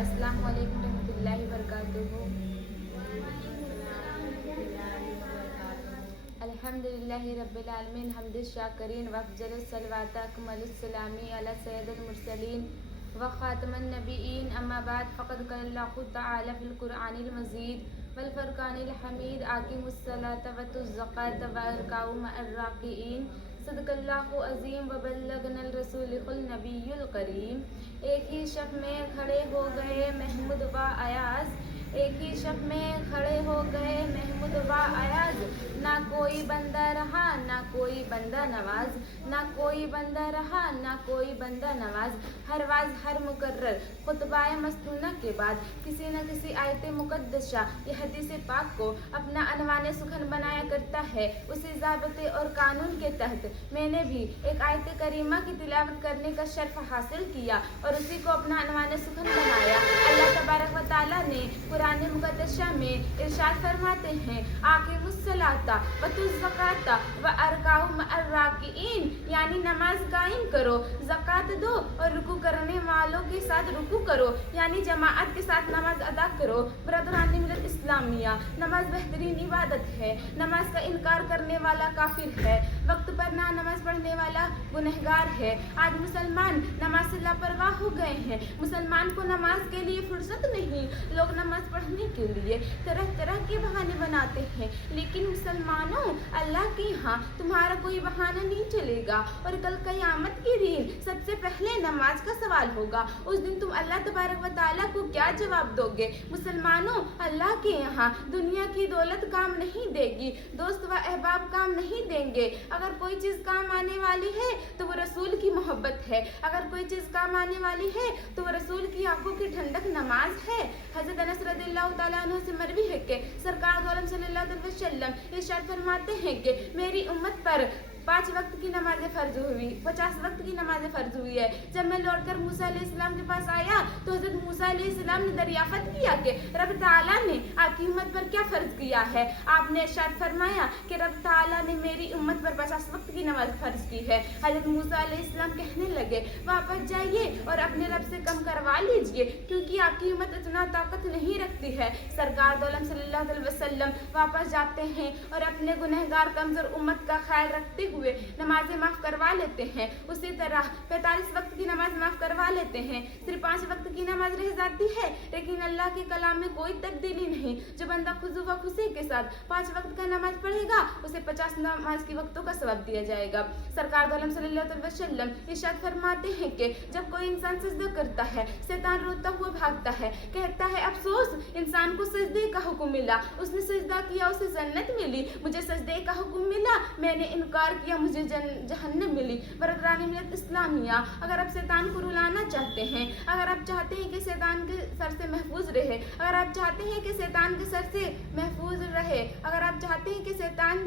अस्सलाम वालेकुम रहमतुल्लाहि वबरकातुहू। अल्हम्दुलिल्लाहि रब्बिल आलमीन हम्दुश शाकिरीन वअफ़ज़लुस सलवात अकमलुस सलामी अला सय्यदिल मुरसलीन व ख़ातमन नबिय्यीन अम्मा बाद फ़क़द क़ालल्लाहु तआला फ़िल क़ुरआनिल मजीद वल फ़ुरक़ानिल हमीद आक़िमुस सलात वतुज़ ज़कात वरकाऊ मअर राकिईन सदक़ल्लाहु अज़ीम व बल्लगनल रसूलुल नबियुल करीम। एक ही शब में खड़े हो गए महमूद व अयाज, एक ही शब में खड़े हो गए महमूद व अयाज। ना कोई बंदा रहा ना कोई बंदा नवाज, ना कोई बंदा रहा ना कोई बंदा नवाज। हर वाज हर मुकर्रर खुतबाए मस्तूना के बाद किसी न किसी आयत मुक़द्दसा या हदीस पाक को अपना अनवाने सुखन बनाया करता है। उसी ज़ाबिते और कानून के तहत मैंने भी एक आयत करीमा की तिलावत करने का शर्फ हासिल किया और उसी को अपना अनवाने सुखन बनाया। अल्लाह तबारक व तआला ने कुरान मुक़द्दसा में इरशाद फरमाते हैं, आक़िमुस्सलाता वतुज़ ज़काता व अरकाऊ मअर राकिईन, यानी नमाज कायम करो, ज़कात दो और रुकू करने वालों के साथ रुकू करो, यानी जमाअत के साथ नमाज अदा करो। बरदरान मिल्लत इस्लामिया, नमाज बेहतरीन इबादत है। नमाज का इनकार करने वाला काफिर है, वक्त पर ना नमाज पढ़ने वाला गुनहगार है। आज मुसलमान नमाज से लापरवाह हो गए हैं। मुसलमान को नमाज के लिए फुर्सत नहीं। लोग नमाज पढ़ने के लिए तरह तरह के बहाने बनाते हैं, लेकिन मुसलमानों, अल्लाह के यहाँ तुम्हारा कोई बहाना नहीं चलेगा और कल क़यामत के दिन सबसे पहले नमाज का सवाल होगा। उस दिन तुम अल्लाह तबारक व तआला को क्या जवाब दोगे? मुसलमानों, अल्लाह के यहाँ दुनिया की दौलत काम नहीं देगी, दोस्त व अहबाब काम नहीं देंगे। अगर कोई चीज़ काम आने वाली है तो वो रसूल की मोहब्बत है। अगर कोई चीज़ काम आने वाली है तो वो रसूल की आंखों की ठंडक नमाज है। हज़रत अनस रज़ियल्लाहु तआला अन्हु से मरवी है कि सरकार दो आलम सल्लल्लाहु अलैहि वसल्लम इरशाद फरमाते हैं कि मेरी उम्मत पर 5 वक्त की नमाज़ें फ़र्ज हुई, 50 वक्त की नमाज़ें फ़र्ज हुई है। जब मैं लौटकर मूसा अलैहिस्सलाम के पास आया तो हज़रत मूसा अलैहिस्सलाम ने दरियाफ़त किया कि रब ताला ने आपकी उम्मत पर क्या फ़र्ज किया है। आपने इरशाद फरमाया कि रब ताला ने मेरी उम्मत पर 50 वक्त की नमाज़ फ़र्ज की है। हज़रत मूसा अलैहिस्सलाम कहने लगे, वापस जाइए और अपने रब से कम करवा लीजिए, क्योंकि आपकी उम्मत इतना ताकत नहीं रखती है। सरकार दो आलम सल्लल्लाहु अलैहि वसल्लम वापस जाते हैं और अपने गुनहगार कमज़ोर उम्मत का ख्याल रखते हुए नमाजें माफ़ करवा लेते हैं। उसी तरह 45 वक्त की नमाज माफ़ करवा लेते हैं। सिर्फ 5 वक्त की नमाज रह जाती है, लेकिन अल्लाह के कलाम में कोई तब्दीली नहीं। जो बंदा खुजू व खुशी के साथ 5 वक्त का नमाज पढ़ेगा उसे 50 नमाज की वक्तों का सवाब दिया जाएगा। सरकार दो आलम सल्लल्लाहु अलैहि वसल्लम इरशाद फरमाते हैं कि जब कोई इंसान सजदा करता है, शैतान रोता हुआ भागता है, कहता है अफसोस, इंसान को सजदे का हुक्म मिला, उसने सजदा किया, उसे जन्नत मिली, मुझे सजदे का हुक्म मिला, मैंने इनकार किया, मुझे जहन्नम मिली। बरदरान मिल्लत इस्लामिया, अगर आप शैतान को रुलाना चाहते हैं, अगर आप चाहते हैं कि शैतान के सर से महफूज रहे, अगर आप चाहते हैं कि शैतान के सर से महफूज रहे, अगर आप चाहते हैं कि शैतान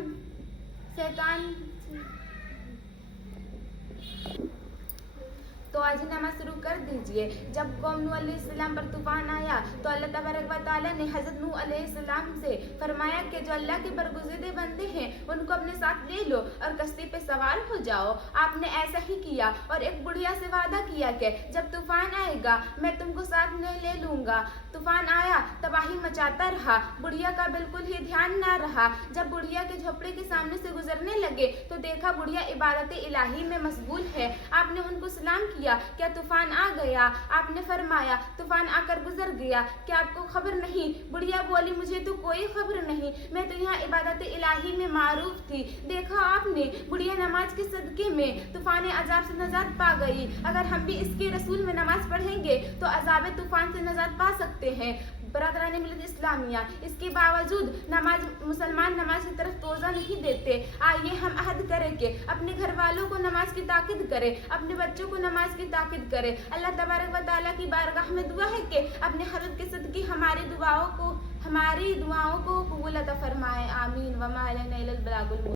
तो आज ही नमाज शुरू कर दीजिए। जब कौम नूह अलैहिस्सलाम पर तूफान आया तो अल्लाह तबारक व तआला ने हज़रत नूह अलैहिस्सलाम से फरमाया कि जो अल्लाह के बरगुज़िदे बंदे हैं उनको अपने साथ ले लो और कश्ती पे सवार हो जाओ। आपने ऐसा ही किया और एक बुढ़िया से वादा किया कि जब तूफान आएगा मैं तुमको साथ में ले लूँगा। तूफान आया, तबाही मचाता रहा, बुढ़िया का बिल्कुल ही ध्यान ना रहा। जब बुढ़िया के झोपड़े के सामने से गुजरने लगे तो देखा बुढ़िया इबादत इलाही में मशगूल है। आपने उनको सलाम किया, क्या तूफान आ गया? आपने फरमाया तूफान आकर गुजर गया, क्या आपको खबर नहीं? बुढ़िया बोली, मुझे तो कोई खबर नहीं, मैं तो यहाँ इबादत इलाही में मारूफ थी। देखा आपने, बुढ़िया नमाज के सदके में तूफान अजाब से नजात पा गई। अगर हम भी इसके रसूल में नमाज पढ़ेंगे तो अजाब तूफान से नजात पा सकते हैं। बरदरान मिल्लत इस्लामिया, इसके बावजूद मुसलमान नमाज की तरफ तोज़ा नहीं देते। आइए हम अहद करें कि अपने घर वालों को नमाज की ताकीद करें, अपने बच्चों को नमाज की ताकीद करें। अल्लाह तबारक व तआला की बारगाह में दुआ है कि अपने हज़रत के सदके हमारी दुआओं को कबूल अता फरमाए। आमीन। वमा अलैना इल्लल बलागुल मुबीन।